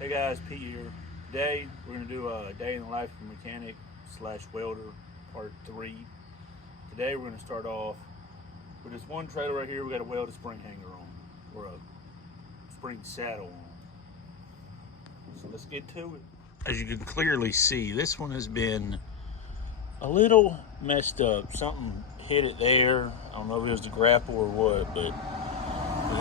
Hey guys, Pete here. Today we're going to do a day in the life of a mechanic slash welder part 3. Today we're going to start off with this one trailer right here. We got a welded spring hanger on, or a spring saddle on. So let's get to it. As you can clearly see, this one has been a little messed up. Something hit it there. I don't know if it was the grapple or what, but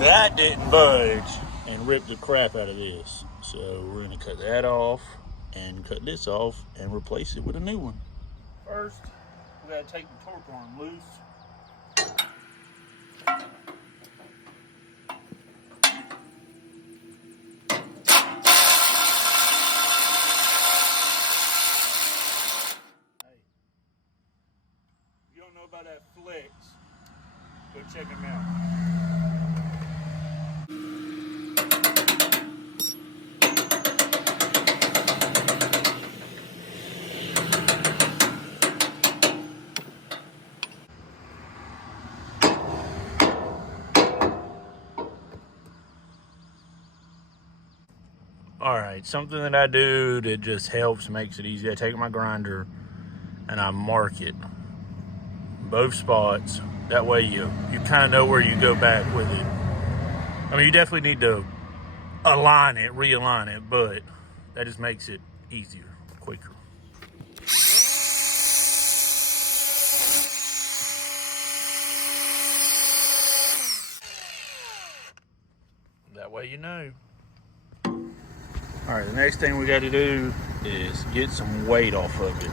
that didn't budge and ripped the crap out of this. So we're going to cut that off and cut this off and replace it with a new one. First, we got to take the torque arm loose. Hey, if you don't know about that flex, go check him out. Alright, something that I do that just helps, makes it easy. I take my grinder and I mark it, both spots. That way you kind of know where you go back with it. I mean, you definitely need to realign it, but that just makes it easier, quicker. That way you know. All right, the next thing we got to do is get some weight off of it.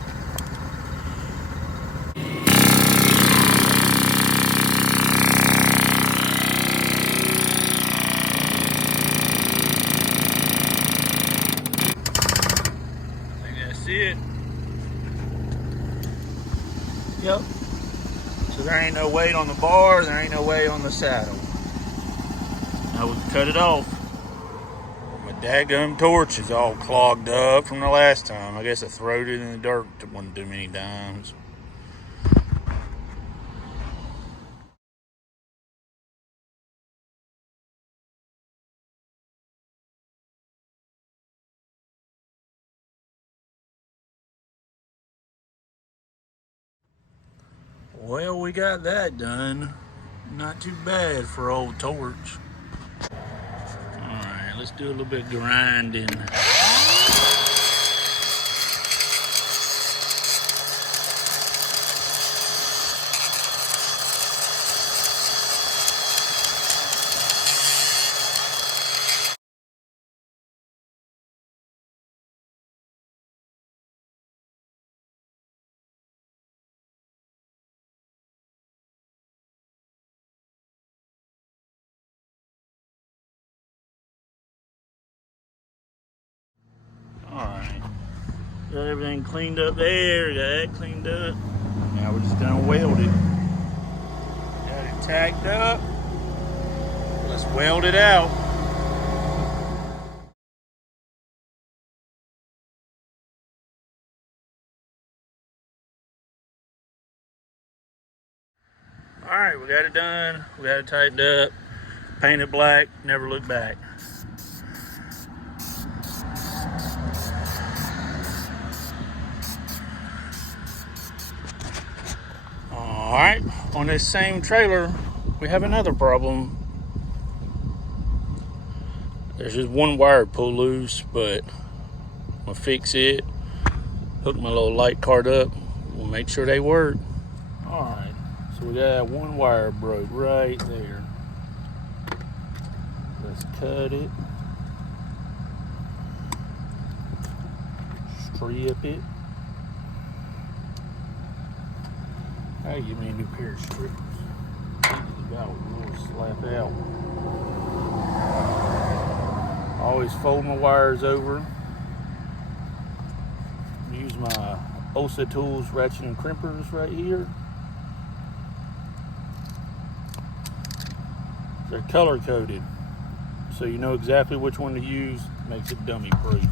I think that's it. Yep. So there ain't no weight on the bar, there ain't no weight on the saddle. Now we can cut it off. My dadgum torch is all clogged up from the last time. I guess I throwed it in the dirt one too many times. Well, we got that done. Not too bad for old torch. Alright, let's do a little bit of grinding. Alright, got everything cleaned up there, got that cleaned up. Now we're just gonna weld it. Got it tacked up. Let's weld it out. Alright, we got it done. We got it tightened up. Painted black, never look back. Alright, on this same trailer, we have another problem. There's just one wire pulled loose, but I'm gonna fix it. Hook my little light cart up. We'll make sure they work. Alright, so we got one wire broke right there. Let's cut it. Strip it. Hey, give me a new pair of strips. Got a slap out. Always fold my wires over. Use my OSA Tools ratchet and crimpers right here. They're color coded, so you know exactly which one to use. Makes it dummy proof.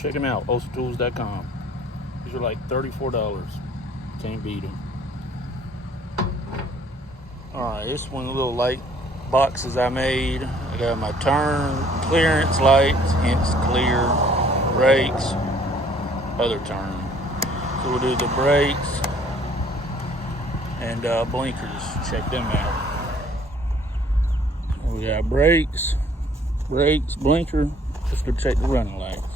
Check them out, osatools.com. These are like $34. Can't beat them. All right, this one, the little light boxes I made. I got my turn clearance lights, hence clear, brakes, other turn. So we'll do the brakes and blinkers. Check them out. We got brakes, blinker. Let's go check the running lights.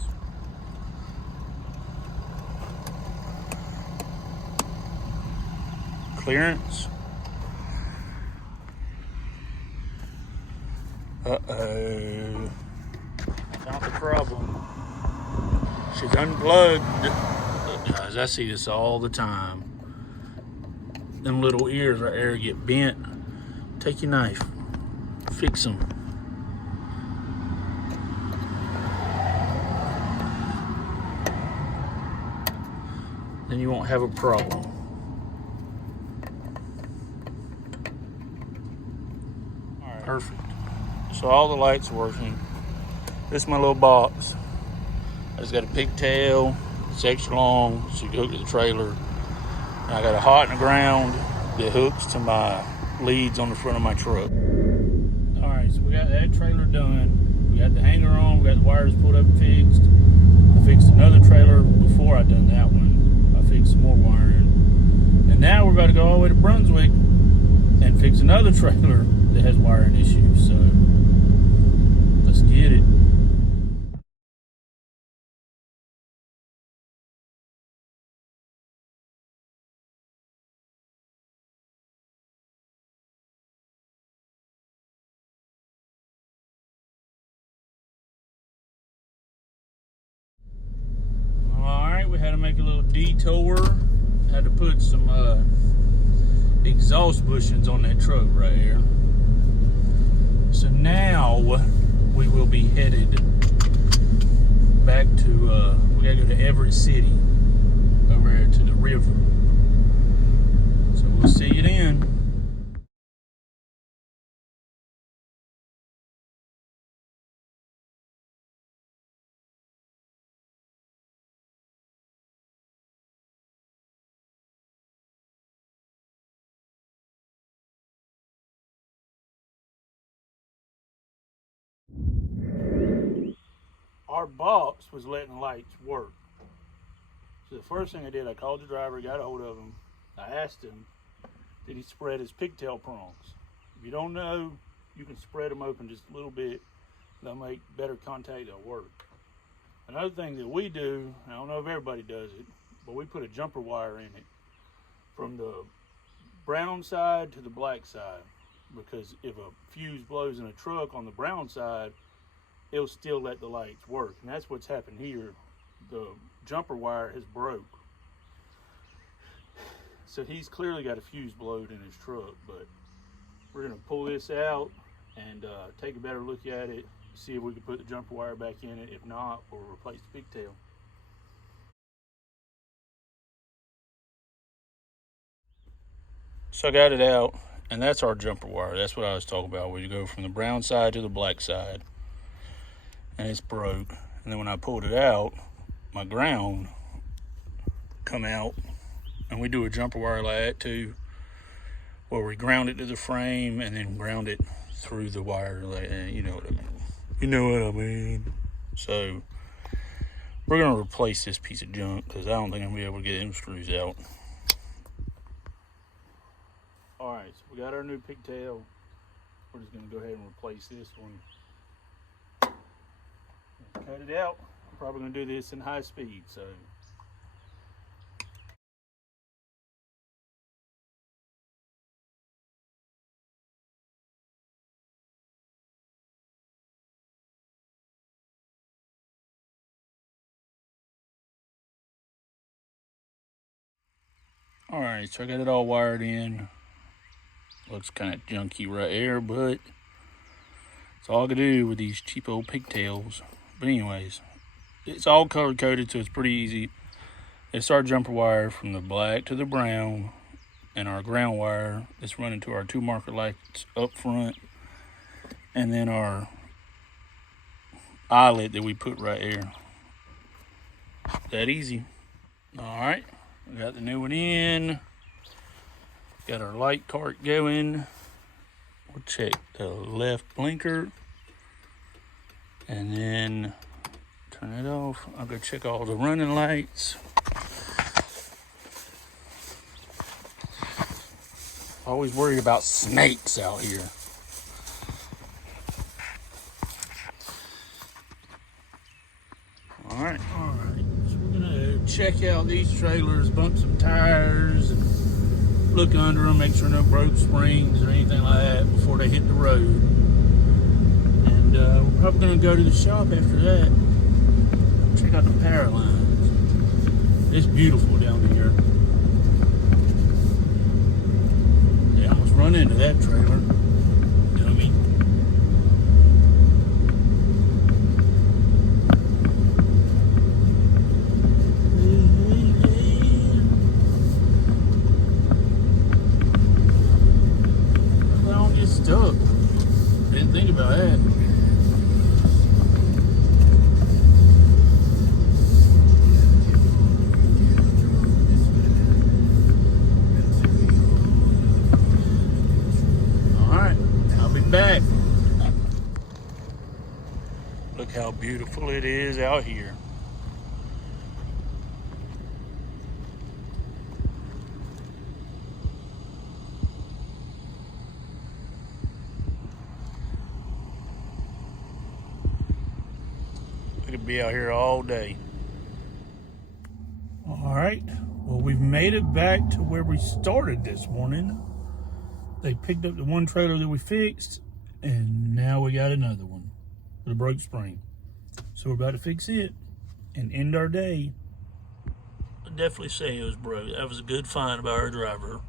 Clearance. Uh-oh. Found the problem. She's unplugged. Look, guys, I see this all the time. Them little ears right there get bent. Take your knife. Fix them. Then you won't have a problem. Perfect. So all the lights are working. This is my little box. It's got a pigtail. It's extra long, so you can hook to the trailer. And I got a hot in the ground that hooks to my leads on the front of my truck. All right, so we got that trailer done. We got the hanger on. We got the wires pulled up and fixed. I fixed another trailer before I done that one. I fixed some more wiring. And now we're about to go all the way to Brunswick and fix another trailer that has wiring issues. So let's get it. All right, we had to make a little detour. Had to put some exhaust bushings on that truck right here. So now we will be headed back to, we gotta go to Everett City, over here to the river. So we'll see you then. Our boss was letting lights work. So the first thing I did, I called the driver, got a hold of him. I asked him, did he spread his pigtail prongs? If you don't know, you can spread them open just a little bit. They'll make better contact, they'll work. Another thing that we do, I don't know if everybody does it, but we put a jumper wire in it from the brown side to the black side. Because if a fuse blows in a truck on the brown side, it'll still let the lights work. And that's what's happened here. The jumper wire has broke. So he's clearly got a fuse blowed in his truck, but we're gonna pull this out and take a better look at it, see if we can put the jumper wire back in it. If not, we'll replace the pigtail. So I got it out, and that's our jumper wire. That's what I was talking about, where you go from the brown side to the black side. And it's broke. And then when I pulled it out, my ground come out, and we do a jumper wire like that too, where we ground it to the frame and then ground it through the wire like that. You know what I mean. You know what I mean. So we're gonna replace this piece of junk because I don't think I'm gonna be able to get them screws out. All right, so we got our new pigtail. We're just gonna go ahead and replace this one. Cut it out. I'm probably gonna do this in high speed, so. All right, so I got it all wired in. Looks kind of junky right here, but it's all I can do with these cheap old pigtails. But anyways, it's all color coded, so it's pretty easy. It's our jumper wire from the black to the brown, and our ground wire that's running to our 2 marker lights up front, and then our eyelet that we put right here. That easy. All right, we got the new one in. Got our light cart going. We'll check the left blinker and then turn it off. I'll go check all the running lights. Always worried about snakes out here. All right, so we're gonna check out these trailers, bump some tires, and look under them, make sure no broke springs or anything like that before they hit the road. And we're probably gonna go to the shop after that, check out the power lines. It's beautiful down here. They almost run into that trailer. Dummy. Stuck. Didn't think about that. Alright, I'll be back. Look how beautiful it is out here. Could be out here all day. All right, well, we've made it back to where we started this morning. They picked up the one trailer that we fixed, and now we got another one with a broke spring. So we're about to fix it and end our day. I'd definitely say it was broke. That was a good find by our driver.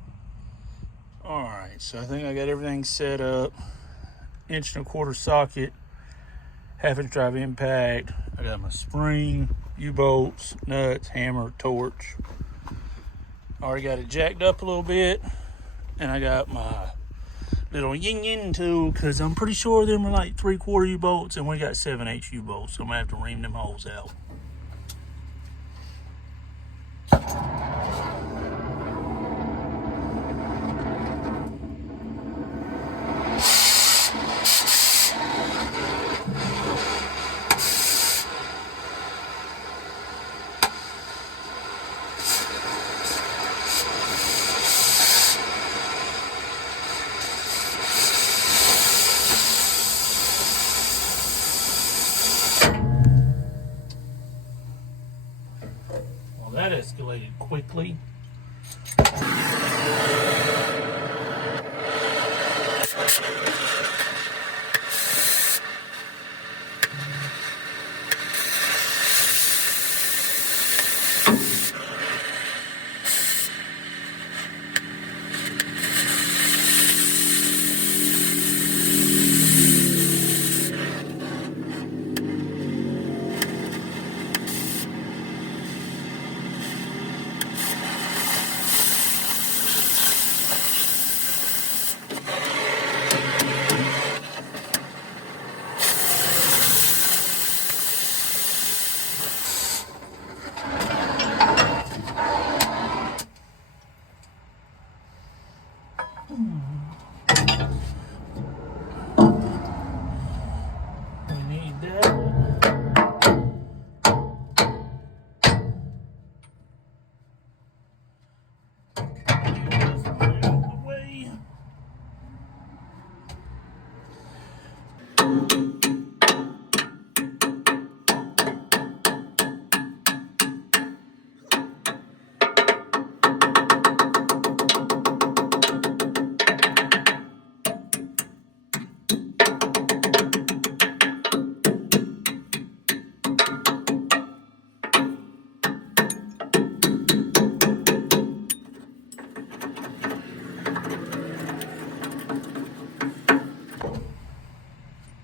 All right, so I think I got everything set up. 1.25" socket, 1/2" drive impact. I got my spring, U-bolts, nuts, hammer, torch. Already got it jacked up a little bit. And I got my little yin-yin tool, because I'm pretty sure them are like 3/4 U-bolts, and we got 7/8 U-bolts, so I'm gonna have to ream them holes out. That escalated quickly.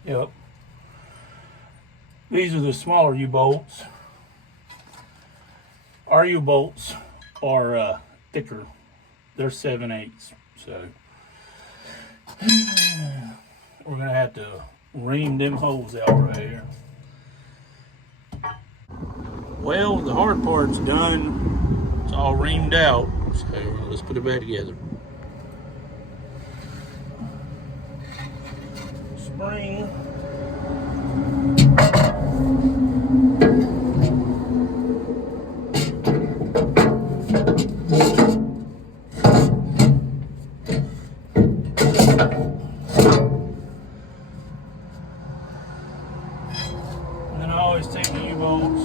Yep. These are the smaller U-bolts. Our U-bolts are thicker. They're 7/8. So we're gonna have to ream them holes out right here. Well, the hard part's done. It's all reamed out. So let's put it back together. Spring. And then I always take the U-bolts.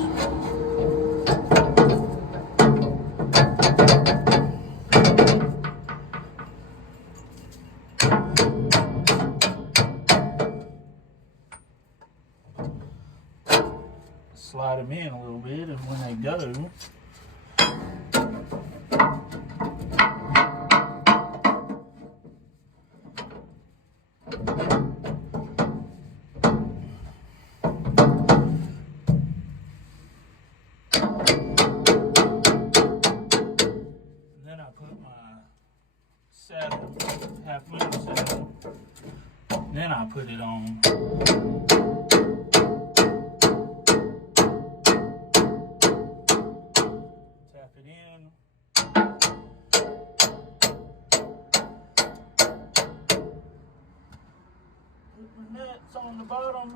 Slide them in a little bit, and when they go, then I put my saddle, half moon saddle, then I put it on. It in. Put my nuts on the bottom.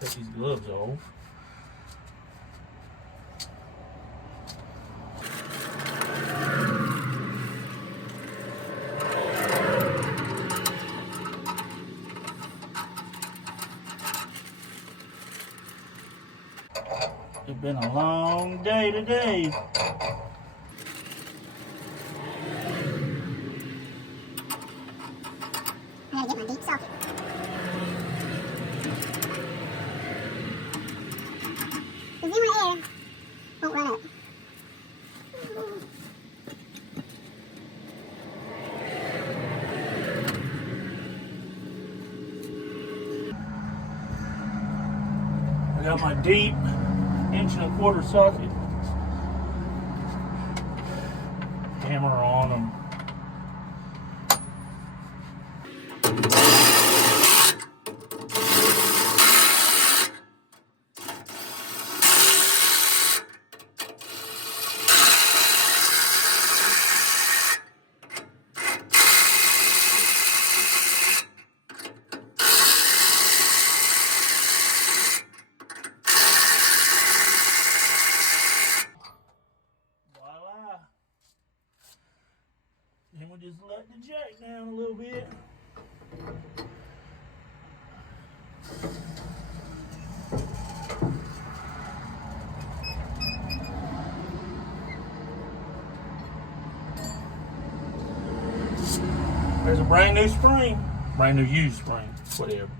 Take these gloves off. It's been a long day today. I gotta get my deep socket. Because then my air won't run up. I got my deep 1.25 inch socket. Hammer on them. Then we'll just let the jack down a little bit. There's a brand new spring. Brand new used spring, whatever.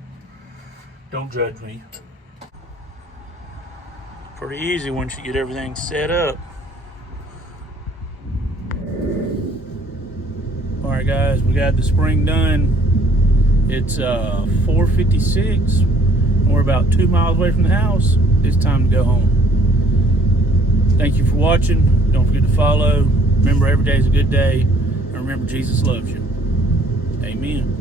Don't judge me. Pretty easy once you get everything set up. All right, guys, we got the spring done. It's 4:56, and we're about 2 miles away from the house. It's time to go home. Thank you for watching. Don't forget to follow. Remember, every day is a good day, and remember, Jesus loves you. Amen.